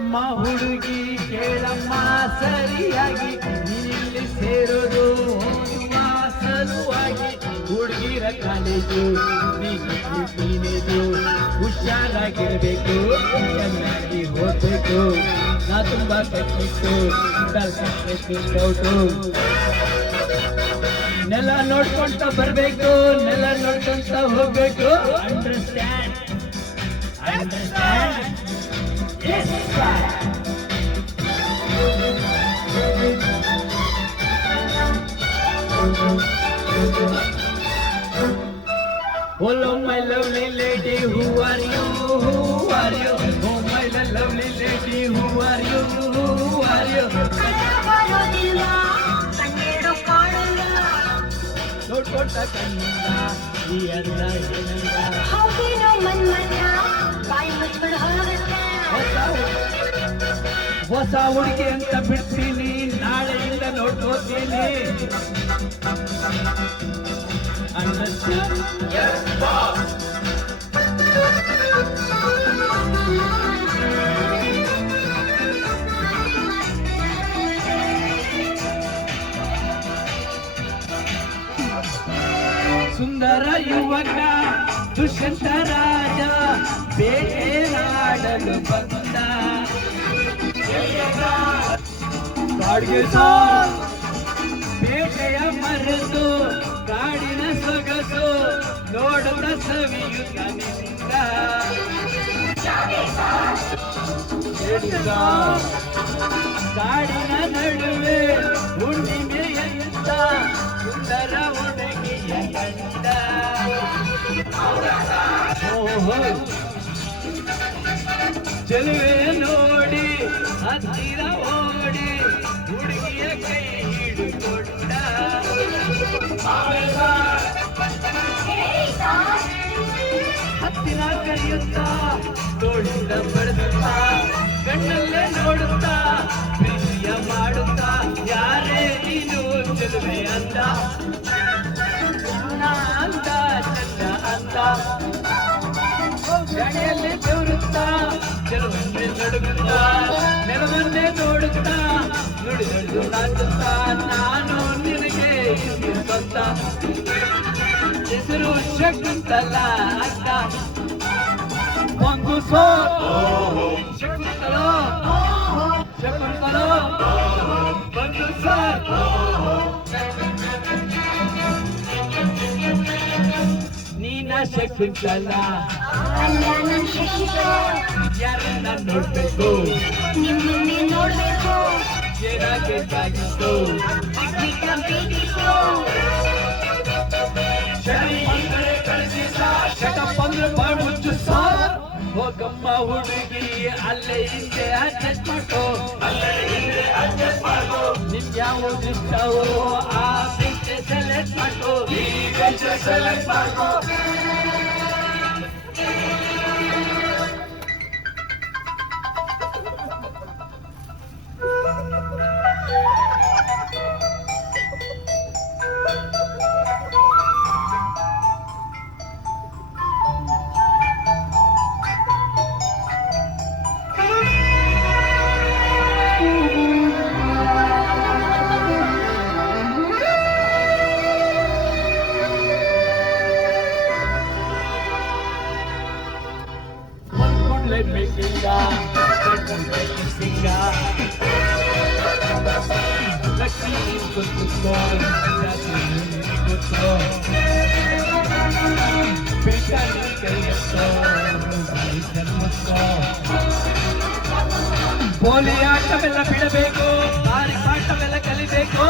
ನಮ್ಮ ಹುಡುಗಿ ಕೇಳಮ್ಮ ಸರಿಯಾಗಿ, ನೀನಿಲ್ಲಿ ಸೇರೋದು ಓದುವ ಸಲುವಾಗಿ. ಹುಡುಗಿರ ಕಾಲೇಜು ನೀನಿದು, ಹುಷಾರಾಗಿರ್ಬೇಕು, ಚೆನ್ನಾಗಿ ಹೋಗ್ಬೇಕು. ನಾ ತುಂಬಾ ಕಟ್ಟಿತ್ತು ಡೌಟು. ನೆಲ ನೋಡ್ಕೊಂತ ಬರ್ಬೇಕು, ನೆಲ ನೋಡ್ಕೊಂತ ಹೋಗ್ಬೇಕು. Understand understand. Hello my lovely lady, who are you? Who are you? Oh my lovely lady, who are you? Who are you? ನೋಡ್ಕೊಂಡ ಕಣ್ಣಿಂದ ಈ ಅರ್ಧ ಹೊಸ ಹುಡುಗಿ ಅಂತ ಬಿಡ್ತೀನಿ, ನಾಳೆಯಿಂದ ನೋಡ್ಕೋತೀನಿ. ಸುಂದರ ಯುವಕ ದುಷ್ಯಂತ ರಾಜ ಬೇಟೆಯಾಡಲು ಬಂದ. ಬೇಟೆಯ ಮರೆತು ಕಾಡಿನ ಸೊಗಸು ನೋಡುತ್ತ ಸವಿಯುತ್ತ ನಿಂದ. ಕಾಡಿನ ನಡುವೆ ಹುಣ್ಣಿಮೆಯಂತ ಸುಂದರ ಹುಡುಗಿಯ ಕಂಡ. ಚೆಲುವೆ ನೋಡಿ ಹತ್ತಿರ ಓಡಿ ಹುಡುಗಿಯ ಕೈ ಹಿಡಿದುಕೊಂಡ. ಹತ್ತಿರ ಕರೆಯುತ್ತಾ ತೋಳಿಂದ ಬಡಿಸುತ್ತಾ ಕಣ್ಣಲ್ಲೇ ನೋಡುತ್ತಾ ಪ್ರೀತಿಯ ಮಾಡುತ್ತಾ. ಯಾರೇ ನೀನು ಚೆಲುವೆ ಅಂದ, ಅಂದ ಚಂದ ಅಂದ. ಗಾಡಿಯಲ್ಲಿ ತೋರುತ್ತಾ ಕೆಲವೊಂದೇ ನಡುಗುತ್ತಾ, ನೆಲವನ್ನೇ ನೋಡುತ್ತಾ ನುಡಿದು ನಾಚುತ್ತಾ. ನಾನು ನಿನಗೆ ಸ್ವಂತ, ಹೆಸರು ಶಕುಂತಲ ಅಕ್ಕ. ಒಂದು ಶಕುಂತಲೋ ಶಕುಂತಲೋ ಒಂದು ನೀನ ಶಕುಂತಲ ಯಾರನ್ನ ನೋಡ್ಬೇಕು, ನಿಮ್ಮನ್ನೇ ನೋಡ್ಬೇಕು. ಏನಾಗಬೇಕಾಗಿತ್ತು ಶಟಪ್ಪಂದ್ರೆ ಬಾಳ್ ಮುಚ್ಚು ಸಾರ್. ಹೋಗಮ್ಮ ಹುಡುಗಿ ಅಲ್ಲೇ ಹಿಂದೆ ಅಡ್ಜಸ್ಟ್ ಮಾಡ್ಕೋ, ನಿಮ್ಗೆ ಯಾವುದು ಇಷ್ಟವೋ ಆ ಬೆಂಚ್ ಸೆಲೆಕ್ಟ್ ಮಾಡ್ಕೋ, ಸೆಲೆಕ್ಟ್ ಮಾಡ್ಕೋ. ಪೋಲಿ ಆಟವೆಲ್ಲ ಬಿಡಬೇಕು, ಬಾರಿ ಪಾಠವೆಲ್ಲ ಕಲಿಬೇಕು.